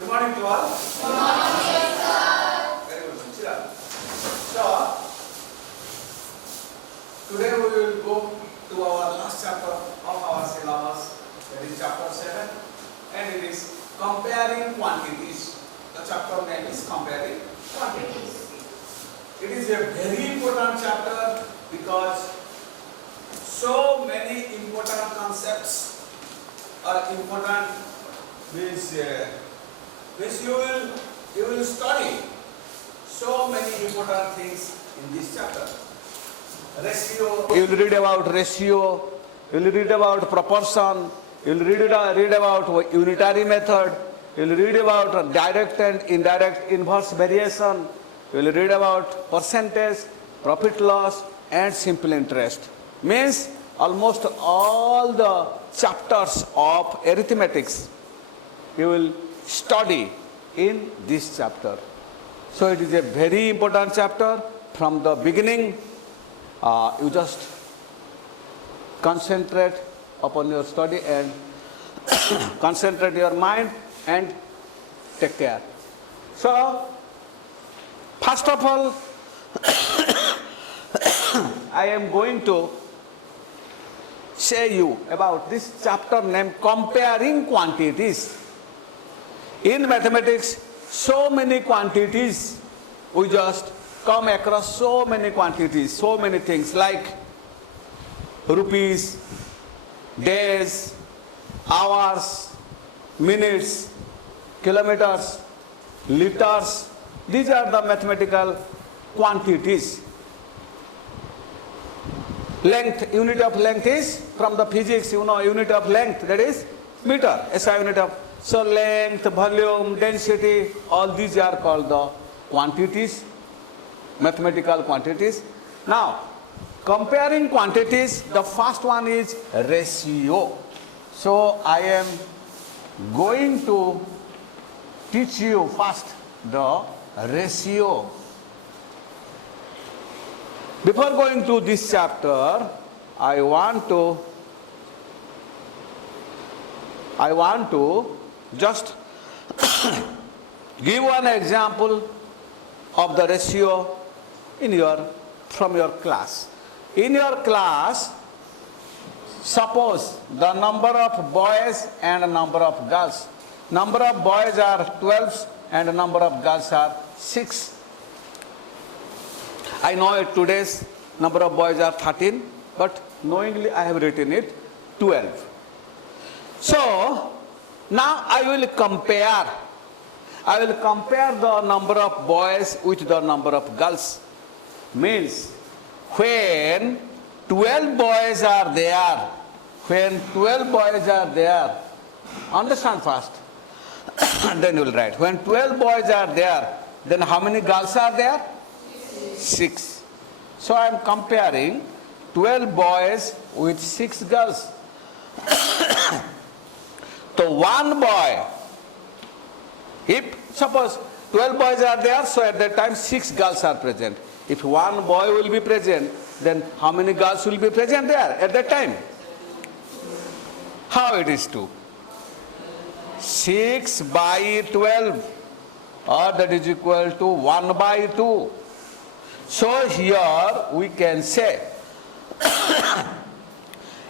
Good morning to all. Good morning, sir. Very good, Chira. So, today we will go to our last chapter of our syllabus, that is chapter 7, and it is comparing quantities. The chapter name is comparing quantities. It is a very important chapter because so many important concepts are important. Means you will study so many important things in this chapter. Ratio. You will read about ratio. You will read about proportion. You will read about unitary method. You will read about direct and indirect inverse variation. You will read about percentage, profit loss, and simple interest. Means almost all the chapters of arithmetics you will study in this chapter. So it is a very important chapter. From the beginning, you just concentrate upon your study and concentrate your mind and take care. So, first of all, I am going to say you about this chapter named Comparing Quantities. In mathematics, so many quantities, we just come across so many quantities, so many things like rupees, days, hours, minutes, kilometers, liters. These are the mathematical quantities. Length, unit of length is from the physics, you know, unit of length, that is meter, SI unit of. So length, volume, density, all these are called the quantities, mathematical quantities. Now, comparing quantities, the first one is ratio. So I am going to teach you first the ratio. Before going to this chapter, I want to just give one example of the ratio from your class. In your class, suppose the number of boys and number of girls. Number of boys are 12 and number of girls are 6. I know today's number of boys are 13, but knowingly I have written it 12. So, now I will compare the number of boys with the number of girls. Means, when 12 boys are there, understand first, then you will write. When 12 boys are there, then how many girls are there? 6. So I am comparing 12 boys with 6 girls. So one boy, if suppose 12 boys are there, so at that time 6 girls are present. If one boy will be present, then how many girls will be present there at that time? How it is 2? 6 by 12, or that is equal to 1 by 2. So here we can say,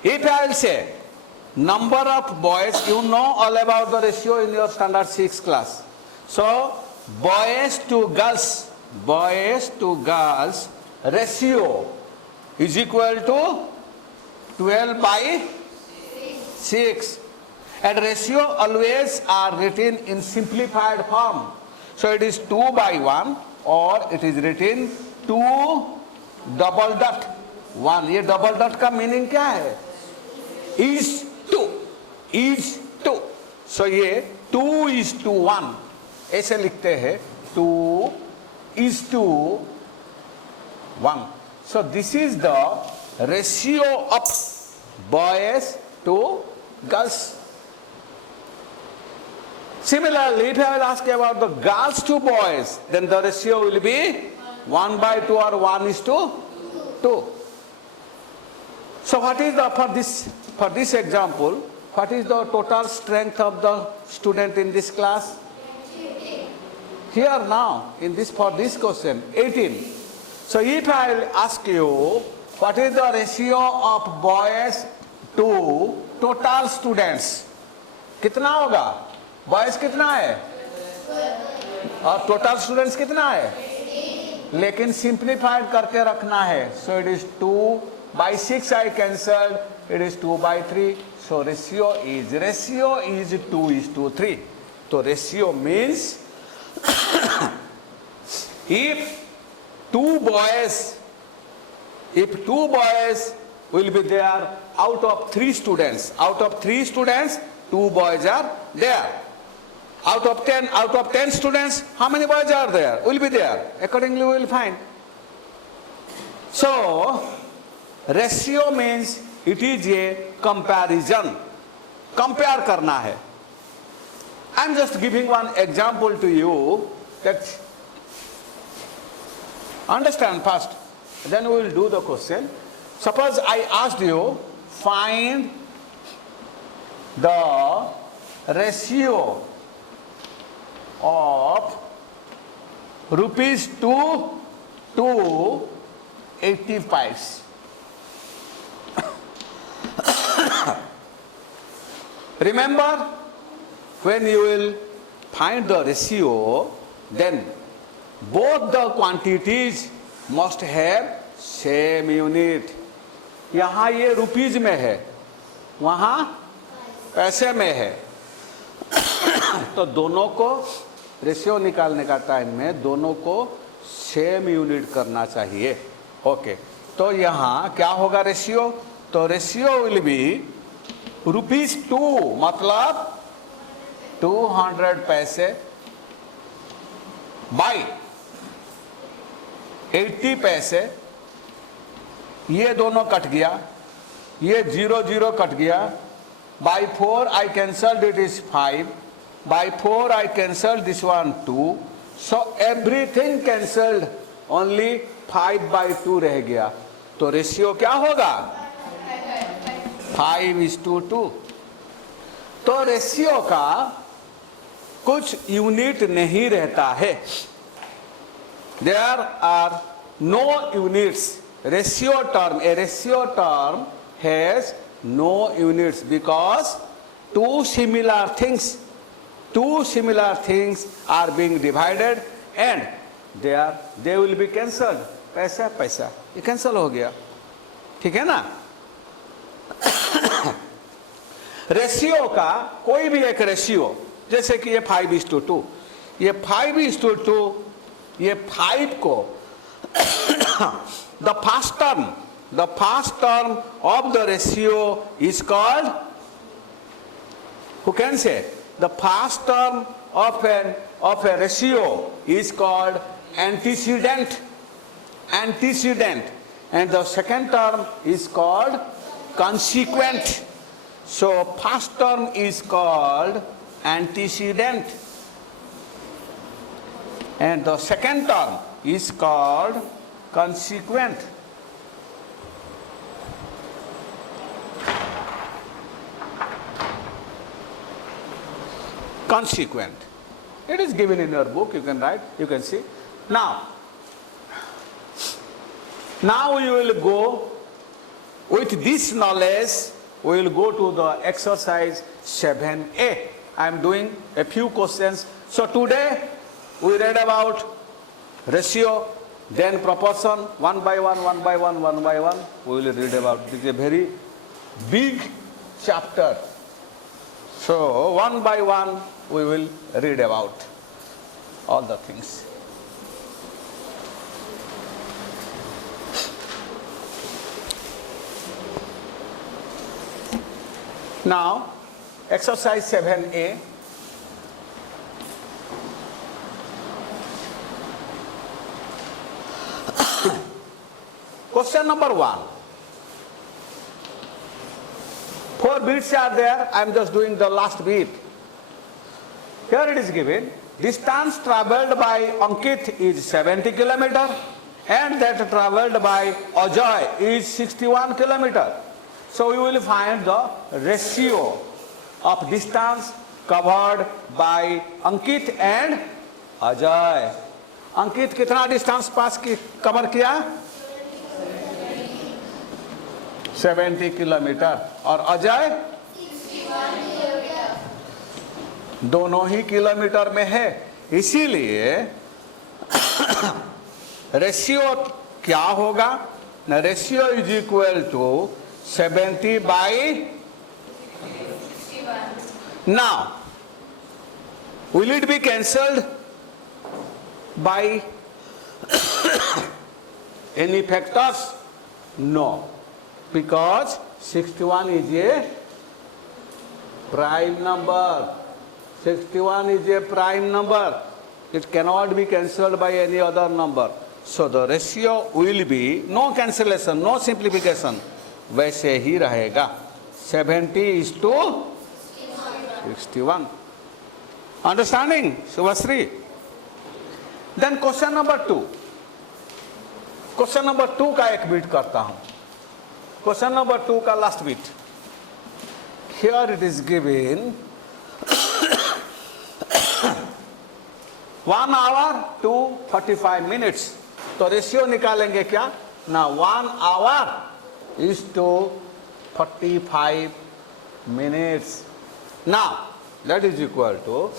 if I will say, number of boys, you know all about the ratio in your standard 6 class. So, boys to girls ratio is equal to 12 by 6. And ratio always are written in simplified form. So, it is 2 by 1 or it is written 2 double dot 1. ये double dot का meaning क्या है? Is to. So ये 2 is to 1 ऐसे लिखते हैं 2 is to 1. So this is the ratio of boys to girls. Similarly, if I will ask about the girls to boys, then the ratio will be 1 by 2 or 1 is to 2. So what is the, for this example, what is the total strength of the student in this class? Here now, in this, for this question, 18. So if I will ask you, what is the ratio of boys to total students? कितना होगा? Boys कितना है? और total students कितना है? लेकिन simplified करके रखना है. So it is 2 by 6 I cancelled. It is 2 by 3. So ratio is 2:3. So ratio means if two boys will be there out of 3 students, 2 boys are there. Out of 10 students, how many boys are there? Will be there. Accordingly, we will find. So ratio means it is a comparison. Compare करना है. I am just giving one example to you that understand first, then we will do the question. Suppose I asked you, find the ratio of rupees 2 to 85. Remember, when you will find the ratio, then both the quantities must have same unit. यहाँ ये rupees में है, वहाँ पैसे में है. तो दोनों को रेशियो निकालने का टाइम में दोनों को सेम यूनिट करना चाहिए. ओके, तो यहाँ क्या होगा रेशियो? तो रेशियो विल बी ₹2 मतलब 200 पैसे बाई 80 पैसे. ये दोनों कट गया, ये 0 कट गया. By 4 I cancelled, it is 5. By 4 I cancelled this one 2. So everything cancelled, only 5 by 2 रह गया. तो रेशियो क्या होगा? 5:2. तो रेशियो का कुछ यूनिट नहीं रहता है. There are no units. Ratio term, a ratio term has no units because two similar things are being divided and they will be cancelled. पैसा ये कैंसिल हो गया. ठीक है ना? रेशियो का कोई भी एक रेशियो, जैसे कि ये 5:2, ये 5:2, ये 5 को the first term of the ratio is called, who can say? The first term of a ratio is called antecedent, and the second term is called consequent. So first term is called antecedent and the second term is called consequent. Consequent. It is given in your book, you can write, you can see. Now we will go with this knowledge, we will go to the exercise 7a. I am doing a few questions. So today we read about ratio, then proportion, one by one. We will read about. This is a very big chapter. So one by one we will read about all the things. Now, exercise 7a. Question number 1. 4 bits are there. I am just doing the last bit. Here it is given. Distance travelled by Ankit is 70 km and that travelled by Ajay is 61 km. So we will find the ratio of distance covered by Ankit and Ajay. अंकित कितना distance पास की cover किया? 70 kilometre. और अजय? दोनों ही kilometre में है। इसीलिए ratio क्या होगा? न ratio is equal to 70 by. Now will it be cancelled by any factors? No, because 61 is a prime number. 61 is a prime number. It cannot be cancelled by any other number. So the ratio will be no cancellation, no simplification. वैसे ही रहेगा 70:61. Understanding, Shubhasri? Then question number 2. Question number 2 का एक beat करता हूं. Question number 2 का last bit. Here it is given 1 hour to 45 minutes. तो ratio निकालेंगे क्या ना? 1 hour is to 45 minutes. Now that is equal to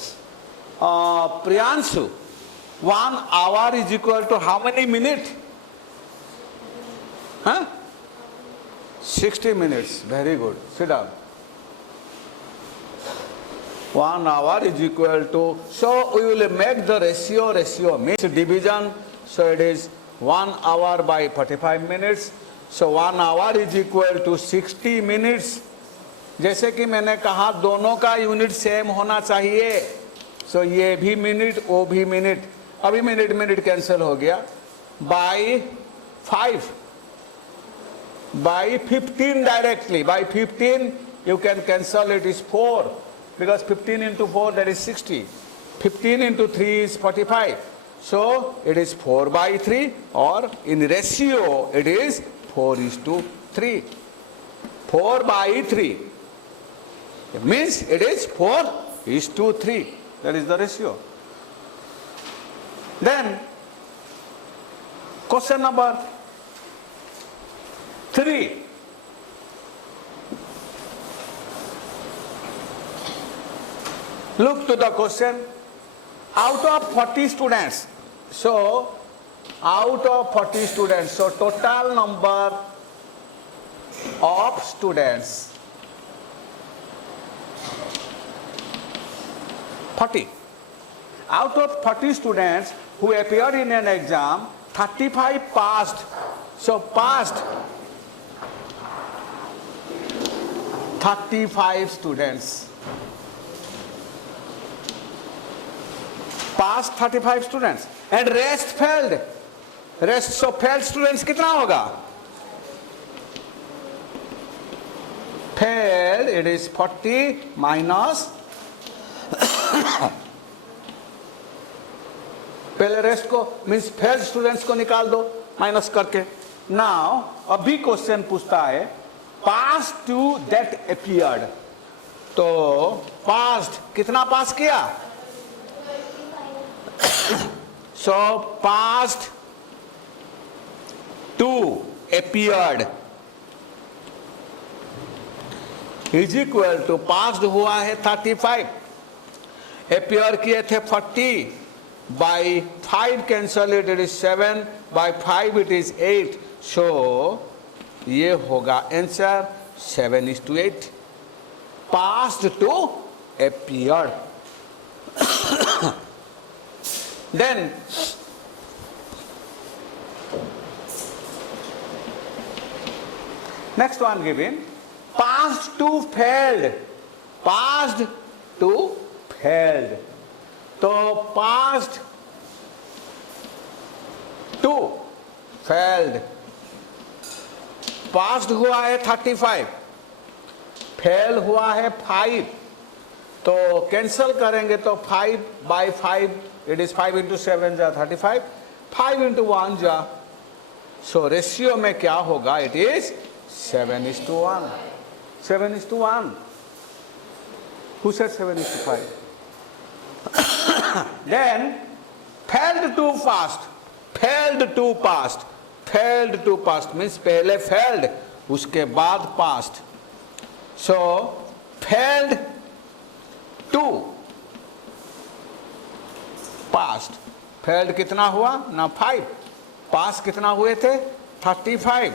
Priyanshu, 1 hour is equal to how many minutes? 60 minutes. Very good. Sit down. 1 hour is equal to, so we will make the ratio means division. So it is 1 hour by 45 minutes. So 1 hour is equal to 60 minutes. जैसे कि मैंने कहा दोनों का unit same होना चाहिए. सो ये भी मिनट, वो भी मिनट. अभी मिनट कैंसिल हो गया. By 5 by 15 directly. By 15 you can cancel, it is 4 because 15 into 4 that is 60. 15 into 3 is 45. So it is 4 by 3, or in ratio it is 4:3. 4 by 3. It means it is 4:3. That is the ratio. Then question number 3. Look to the question. Out of 40 students, so out of 40 students, so total number of students 40. Out of 40 students who appeared in an exam, 35 passed. So passed 35 students. Passed 35 students. And rest failed. Rest, so failed students कितना होगा? Failed, it is 40 minus पहले rest को means failed students को निकाल दो minus करके. Now अभी question पूछता है पास टू दैट अपीयर्ड. तो पास्ट कितना पास किया? So passed to appeared is equal to passed हुआ है 35, अपीयर किए थे 40. By 5 cancel it is 7, by 5 it is 8. So ये होगा answer 7:8. Passed to appeared. Then next one given passed to failed. Passed to failed. तो past to failed. Past हुआ है 35, fail हुआ है 5. तो कैंसल करेंगे तो 5 by 5 इट इज 5 into 7 जा 35, 5 into 1 जा. सो रेशियो में क्या होगा? It is 7:1. 7:1. Who said 7:5? Then failed to passed, failed to passed, failed to passed means पहले फेल्ड उसके बाद passed. So failed to passed, failed कितना हुआ ना 5, पास कितना हुए थे 35,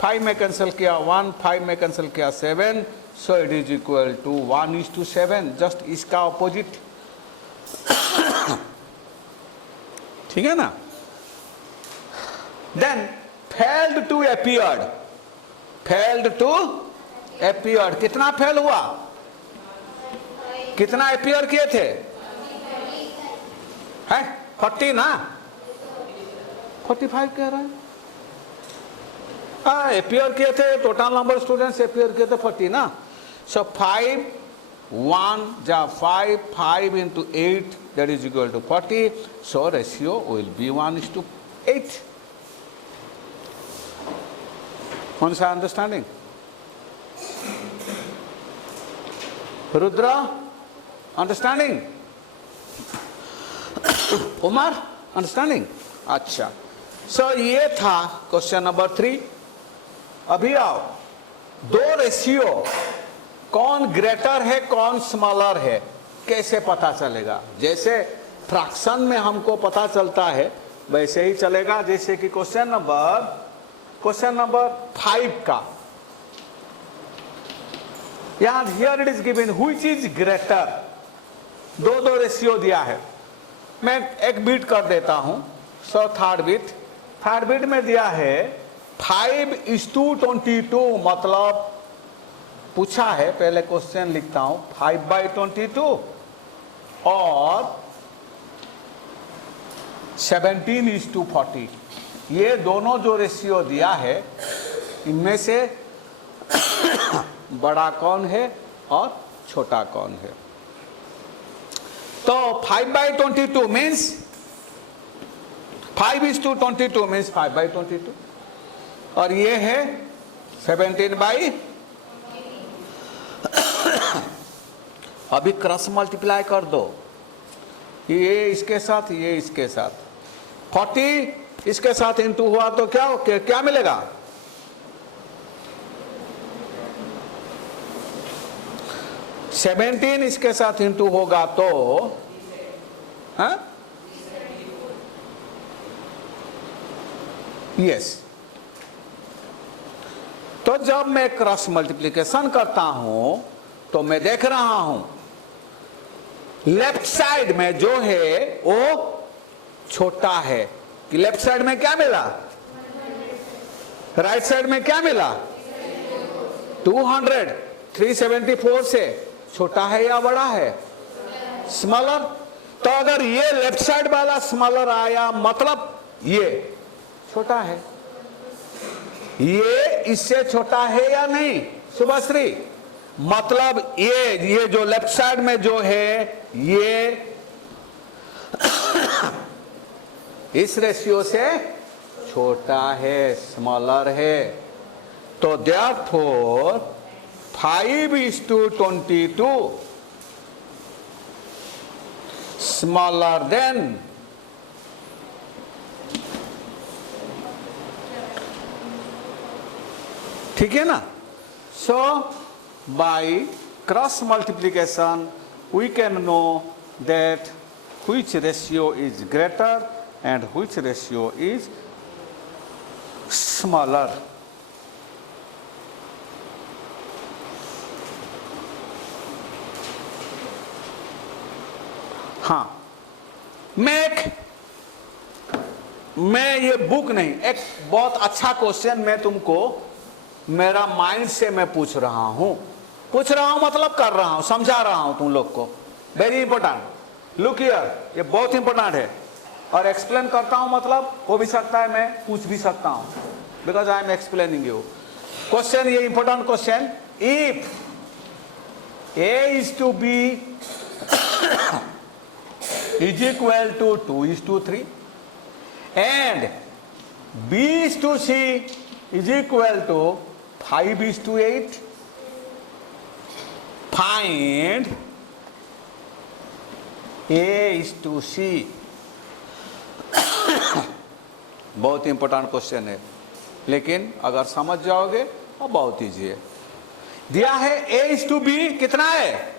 5 में कैंसिल किया 1, 5 में कैंसिल किया 7, so it is equal to 1:7, just इसका ऑपोजिट. ठीक है ना. Then failed to appeared, failed to appeared, कितना फेल हुआ, कितना अपीयर किए थे है 40 ना, 45 कह रहा है. अपीयर किए थे, टोटल नंबर स्टूडेंट्स अपीयर किए थे 40 ना. सो 5 1 जा 5, 5 into 8 that is equal to 40. So ratio will be 1:8. Once understanding? Rudra, understanding? Umar, understanding? अच्छा. So ये था क्वेश्चन नंबर 3. अभी आओ, दो रेशियो कौन ग्रेटर है कौन स्मॉलर है कैसे पता चलेगा. जैसे फ्रैक्शन में हमको पता चलता है वैसे ही चलेगा. जैसे कि क्वेश्चन नंबर 5 का यहां here it is given which is greater. दो रेशियो दिया है, मैं एक बीट कर देता हूं. सो थर्ड बीट में दिया है 5:22, मतलब पूछा है, पहले क्वेश्चन लिखता हूं 5/22 और 17:40. ये दोनों जो रेशियो दिया है इनमें से बड़ा कौन है और छोटा कौन है. तो 5/22 मीन्स 5:22 मीन्स 5/22 और ये है 17/. अभी क्रॉस मल्टीप्लाई कर दो, ये इसके साथ ये इसके साथ, 40 इसके साथ इंटू हुआ तो क्या मिलेगा 17 इसके साथ इंटू होगा तो यस. तो जब मैं क्रॉस मल्टीप्लिकेशन करता हूं तो मैं देख रहा हूं लेफ्ट साइड में जो है वो छोटा है. कि लेफ्ट साइड में क्या मिला, राइट साइड में क्या मिला 200, 374 से छोटा है या बड़ा है स्मॉलर. तो अगर ये लेफ्ट साइड वाला स्मॉलर आया मतलब ये छोटा है, ये इससे छोटा है या नहीं शुभश्री. मतलब ये जो लेफ्ट साइड में जो है ये इस रेशियो से छोटा है, स्मॉलर है. तो देयरफॉर 5:22 स्मॉलर देन ठीक है ना. So by cross multiplication we can know that which ratio is greater and which ratio is smaller. हाँ, मैं ये बुक नहीं, एक बहुत अच्छा क्वेश्चन मैं तुमको मेरा माइंड से मैं पूछ रहा हूं मतलब कर रहा हूं, समझा रहा हूं तुम लोग को. वेरी इंपॉर्टेंट, लुक हियर, ये बहुत इंपॉर्टेंट है. और एक्सप्लेन करता हूं मतलब हो भी सकता है मैं पूछ भी सकता हूं, because I am explaining you. Question, ये important question. If A is to B is equal to 2:3 and B is to C is equal to 5:8, find A is to C बहुत इंपॉर्टेंट क्वेश्चन है, लेकिन अगर समझ जाओगे तो बहुत easy है। दिया है A:B कितना है,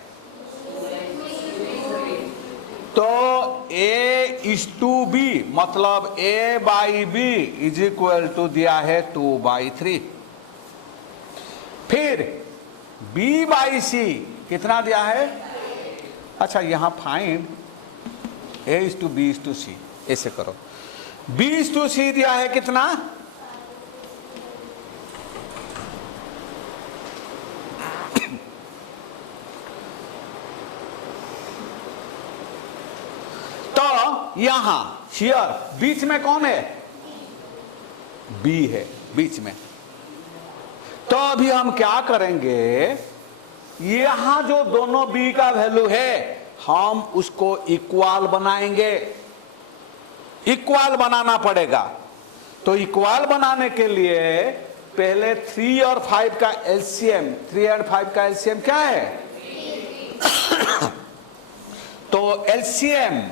तो A:B मतलब A/B इज इक्वल टू दिया है 2/3। फिर B/C कितना दिया है, अच्छा यहां फाइंड A:B:C, ऐसे करो। B:C दिया है कितना, तो यहां हियर बीच में कौन है, B है बीच में। तो अभी हम क्या करेंगे, यहां जो दोनों B का वैल्यू है हम उसको इक्वल बनाएंगे, इक्वल बनाना पड़ेगा। तो इक्वल बनाने के लिए पहले 3 और 5 का एलसीएम, 3 और 5 का एलसीएम क्या है तो LCM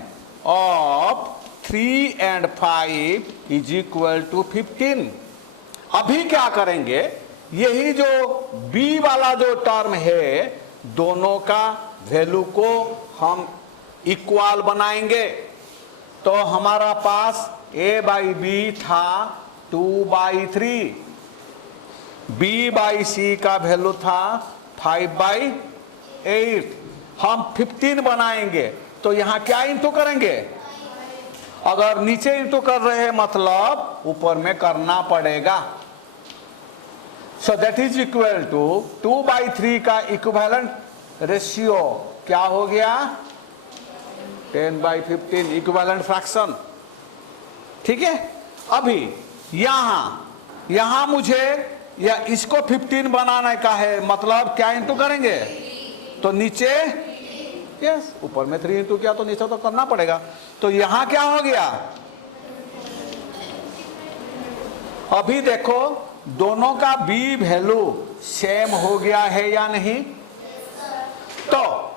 of 3 and 5 is equal to 15। अभी क्या करेंगे, यही जो B वाला जो टर्म है दोनों का वैल्यू को हम इक्वल बनाएंगे। तो हमारा पास A/B था 2/3, B/C का वैल्यू था 5/8। हम 15 बनाएंगे तो यहां क्या इंटू करेंगे, अगर नीचे इंटू कर रहे हैं मतलब ऊपर में करना पड़ेगा। So that is equal to 2/3 का इक्विवेलेंट रेशियो क्या हो गया, 10/15 इक्विवेलेंट फ्रैक्शन। ठीक है, अभी यहां मुझे या इसको 15 बनाने का है, मतलब क्या इंटू करेंगे, तो नीचे यस ऊपर में 3 इंटू किया तो नीचे तो करना पड़ेगा। तो यहां क्या हो गया, अभी देखो दोनों का B वैल्यू सेम हो गया है या नहीं, तो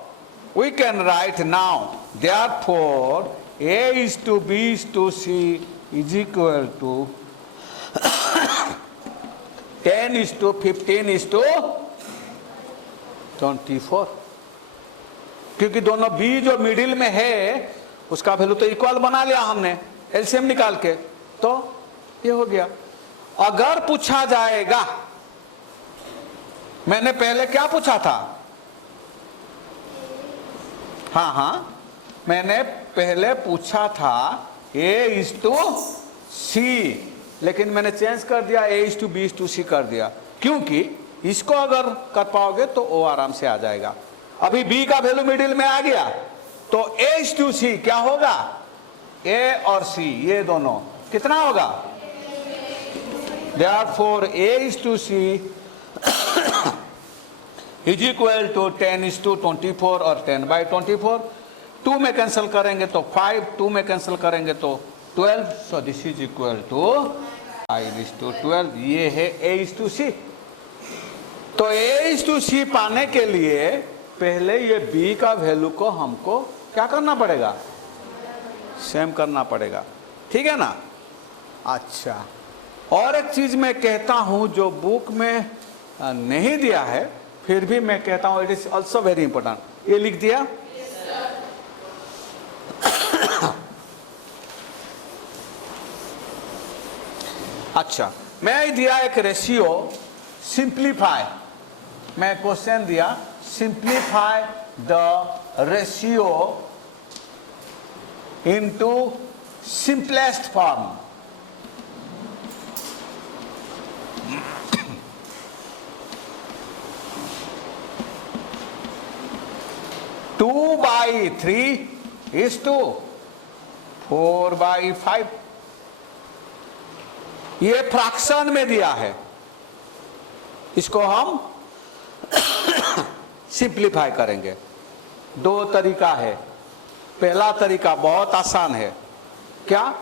we can write now therefore A:B:C is equal to 10:15:24, क्योंकि दोनों B जो मिडिल में है उसका वैल्यू तो इक्वल बना लिया हमने एलसीएम निकाल के, तो ये हो गया। अगर पूछा जाएगा, मैंने पहले क्या पूछा था, हाँ मैंने पहले पूछा था A:C, लेकिन मैंने चेंज कर दिया A:B:C कर दिया, क्योंकि इसको अगर कर पाओगे तो O आराम से आ जाएगा। अभी B का वैल्यू मिडिल में आ गया तो A:C क्या होगा, A और C ये दोनों कितना होगा, therefore A:C is equal to 10:24 और 10/24। 2 में कैंसिल करेंगे तो 5, 2 में कैंसिल करेंगे तो 12, so this is equal to 5:12। ये है A:C। तो A:C पाने के लिए पहले ये B का वैल्यू को हमको क्या करना पड़ेगा, सेम करना पड़ेगा, ठीक है ना। अच्छा, और एक चीज मैं कहता हूं जो बुक में नहीं दिया है, फिर भी मैं कहता हूं it is also very important, ये लिख दिया। अच्छा, मैं दिया एक रेशियो सिंप्लीफाई, मैं क्वेश्चन दिया simplify the ratio into simplest form. Two by 3 is to 4/5। ये फ्रैक्शन में दिया है, इसको हम सिंप्लीफाई करेंगे। 2 तरीका है, पहला तरीका बहुत आसान है, क्या,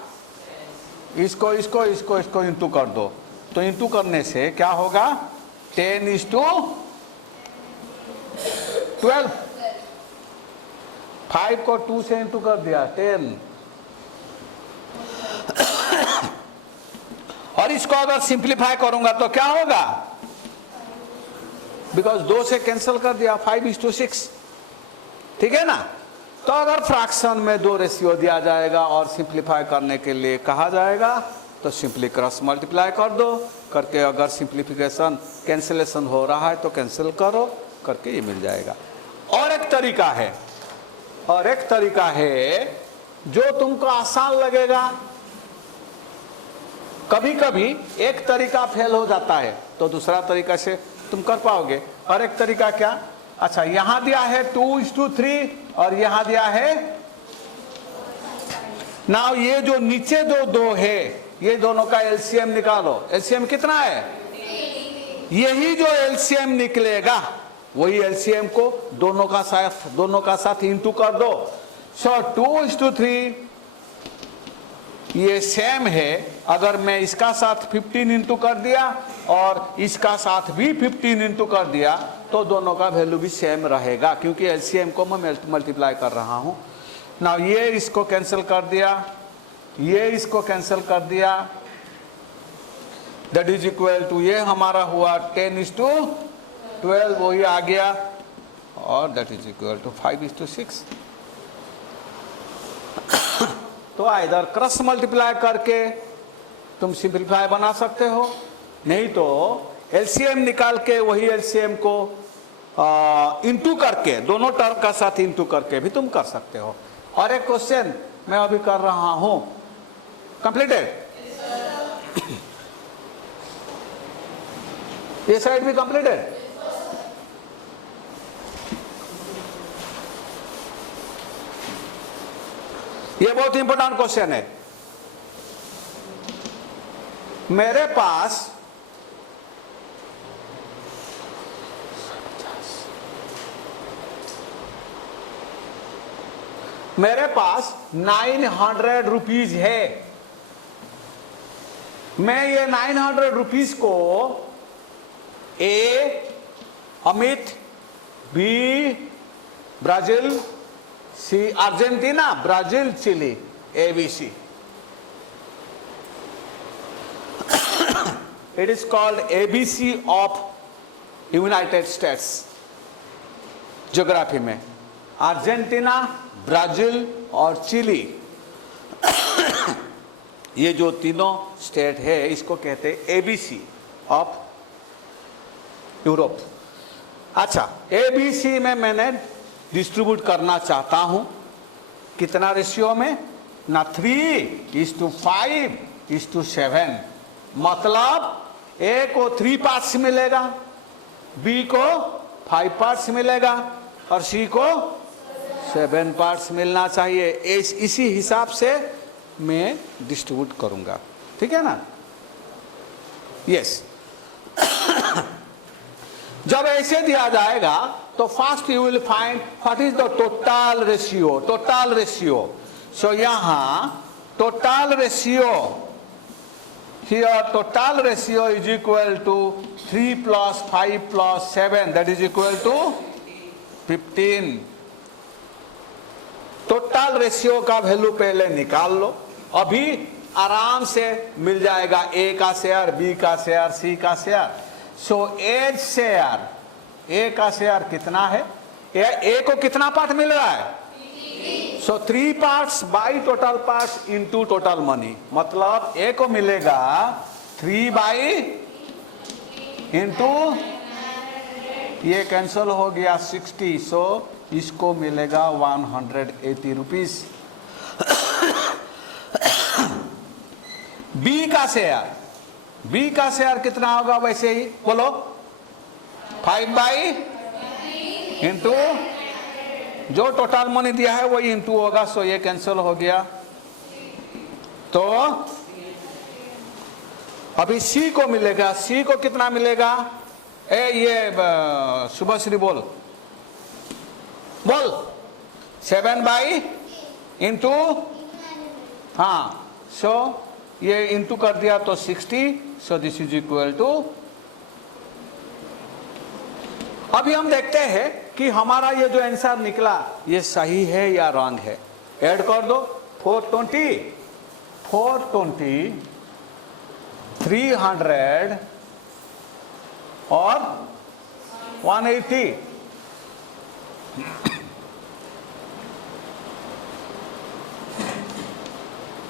इसको इसको इसको इसको इंटू कर दो, तो इंटू करने से क्या होगा, 10:12। 5 को 2 से इंटू कर दिया 10, और इसको अगर सिंप्लीफाई करूंगा तो क्या होगा, बिकॉज 2 से कैंसिल कर दिया, 5:6, ठीक है ना। तो अगर फ्रैक्शन में 2 रेशियो दिया जाएगा और सिंप्लीफाई करने के लिए कहा जाएगा तो सिंपली क्रॉस मल्टीप्लाई कर दो, करके अगर सिंप्लीफिकेशन कैंसिलेशन हो रहा है तो कैंसिल करो, करके ये मिल जाएगा। और एक तरीका है जो तुमको आसान लगेगा। कभी कभी एक तरीका फेल हो जाता है तो दूसरा तरीका से तुम कर पाओगे। और एक तरीका क्या, अच्छा यहां दिया है 2:3 और यहां दिया है नाउ, ये जो नीचे जो 2 है ये दोनों का एलसीएम निकालो। एलसीएम कितना है, यही जो एलसीएम निकलेगा वही एलसीएम को दोनों का साथ इंटू कर दो। सो 2:3 ये सेम है। अगर मैं इसका साथ 15 इंटू कर दिया और इसका साथ भी 15 इंटू कर दिया तो दोनों का वैल्यू भी सेम रहेगा, क्योंकि एलसीएम को मैं मल्टीप्लाई कर रहा हूं ना। ये इसको कैंसिल कर दिया, ये इसको कैंसिल कर दिया, दैट इज इक्वल टू ये हमारा हुआ 10:12, वही आ गया, और दैट इज इक्वल टू 5:6। तो इधर क्रॉस मल्टीप्लाई करके तुम सिंपलीफाई बना सकते हो, नहीं तो एलसीएम निकाल के वही एलसीएम को इंटू करके, दोनों टर्म का साथ इंटू करके भी तुम कर सकते हो। और एक क्वेश्चन मैं अभी कर रहा हूं, कंप्लीटेड, ये साइड भी कंप्लीटेड। ये बहुत इंपॉर्टेंट क्वेश्चन है। मेरे पास 900 रुपीज है। मैं ये 900 रुपीज को A Amit, B Brazil, C Argentina, Brazil, Chile, ABC. It is called ABC of United States geography में। अर्जेंटीना, ब्राजील और चिली, ये जो तीनों स्टेट है इसको कहते हैं ABC ऑफ यूरोप। अच्छा, ABC में मैंने डिस्ट्रीब्यूट करना चाहता हूं, कितना रेशियो में ना, 3:5:7। मतलब ए को 3 पार्ट्स मिलेगा, बी को 5 पार्ट्स मिलेगा और सी को 7 पार्ट्स मिलना चाहिए। इसी हिसाब से मैं डिस्ट्रीब्यूट करूंगा, ठीक है ना। यस जब ऐसे दिया जाएगा तो first you will find what is the total ratio. So यहां total ratio, here total ratio is equal to 3 + 5 + 7, that is equal to 15। Total ratio का वैल्यू पहले निकाल लो, अभी आराम से मिल जाएगा ए का शेयर, बी का शेयर, सी का शेयर। सो एज शेयर, ए का शेयर कितना है, ए को कितना पार्ट मिल रहा है, सो 3 parts by total parts into total money. मतलब ए को मिलेगा 3 बाई इंटू, ये कैंसिल हो गया 60, सो इसको मिलेगा 180 रुपीज। बी का शेयर कितना होगा, वैसे ही बोलो, 5 बाई इंटू जो टोटल मनी दिया है वही इंटू होगा, सो ये कैंसिल हो गया। तो अभी सी को मिलेगा, सी को कितना मिलेगा, ये शुभश्री बोल 7 बाई इंटू, हाँ, सो ये इंटू कर दिया तो 60, so this is equal to. अभी हम देखते हैं कि हमारा ये जो आंसर निकला ये सही है या रॉन्ग है। ऐड कर दो, 420, 300 और 180।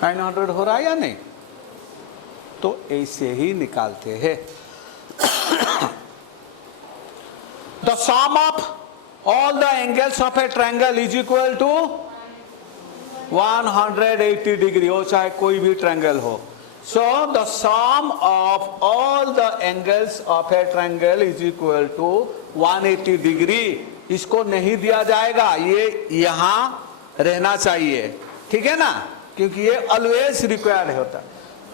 $900 हो रहा है या नहीं? तो ऐसे ही निकालते हैं। The sum of all the angles of a triangle is equal to 180 degree हो, चाहे कोई भी ट्रायंगल हो। So the sum of all the angles of a triangle is equal to 180 degree. इसको नहीं दिया जाएगा, ये यहां रहना चाहिए, ठीक है ना, क्योंकि ये ऑलवेज रिक्वायर्ड होता है।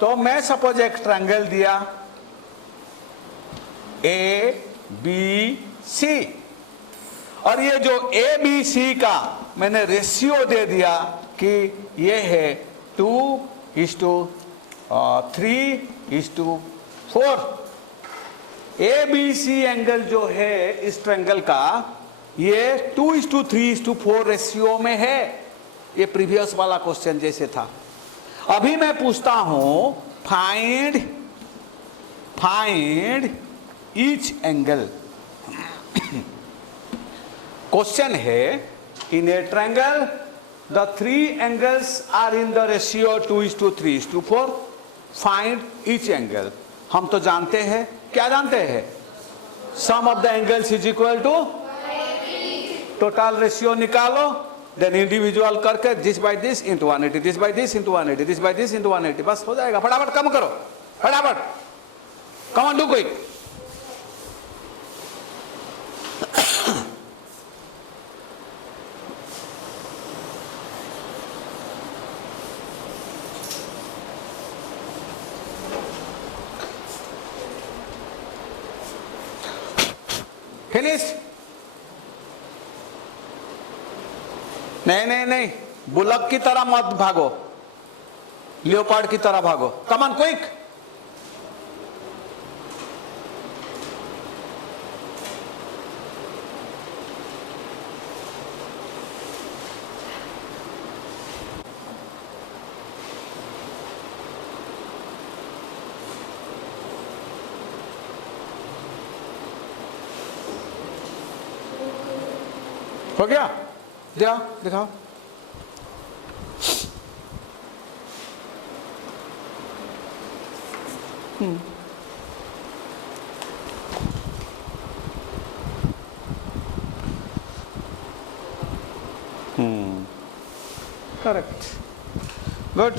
तो मैं सपोज एक ट्रायंगल दिया ए बी सी, और ये जो ए बी सी का मैंने रेशियो दे दिया कि ये है 2:3:4। ए बी सी एंगल जो है इस ट्रायंगल का ये 2:3:4 रेशियो में है। ये प्रीवियस वाला क्वेश्चन जैसे था। अभी मैं पूछता हूं फाइंड ईच एंगल। क्वेश्चन है in a triangle the 3 angles are in the ratio 2:3:4, find each angle. हम तो जानते हैं, क्या जानते हैं? Sum of the angles is equal to total ratio निकालो, देन इंडिविजुअल करके this by this into 180, this by this into 180, this by this into 180, बस हो जाएगा। फटाफट कम करो, फटाफट come on do quick. Finish? नहीं नहीं नहीं, बुलक की तरह मत भागो, लियोपार्ड की तरह भागो। Come on quick. हो गया? दिखाओ दिखाओ। Correct, good,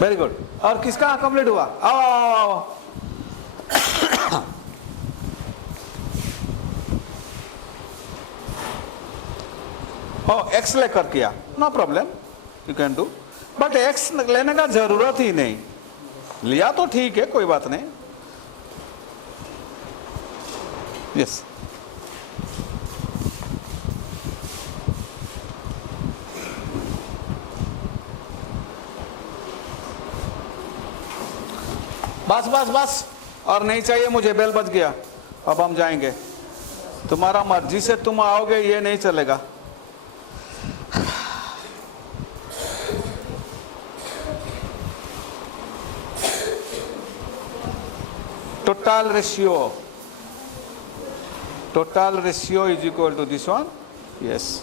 very good. और किसका कंप्लीट हुआ? आओ एक्स लेकर किया, no problem, you can do, but X लेने का जरूरत ही नहीं। लिया तो ठीक है, कोई बात नहीं। यस, बस बस बस, और नहीं चाहिए मुझे, बेल बज गया। अब हम जाएंगे, तुम्हारा मर्जी से तुम आओगे, ये नहीं चलेगा। total ratio is equal to this one, yes।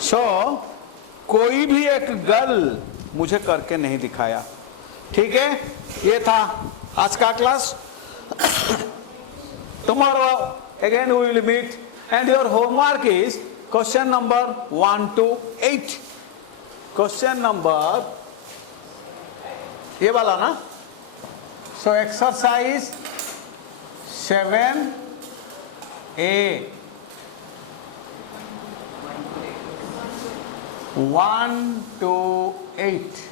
so कोई भी एक गल मुझे करके नहीं दिखाया, ठीक है? ये था आज का class. tomorrow again we will meet and your homework is question number 1 to 8। question number ये वाला ना। So exercise 7A 1 to 8,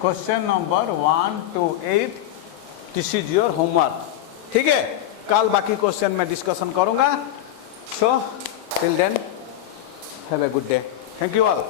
question number 1 to 8, this is your homework, ठीक है? कल बाकी क्वेश्चन में डिस्कशन करूंगा। So till then have a good day, thank you all।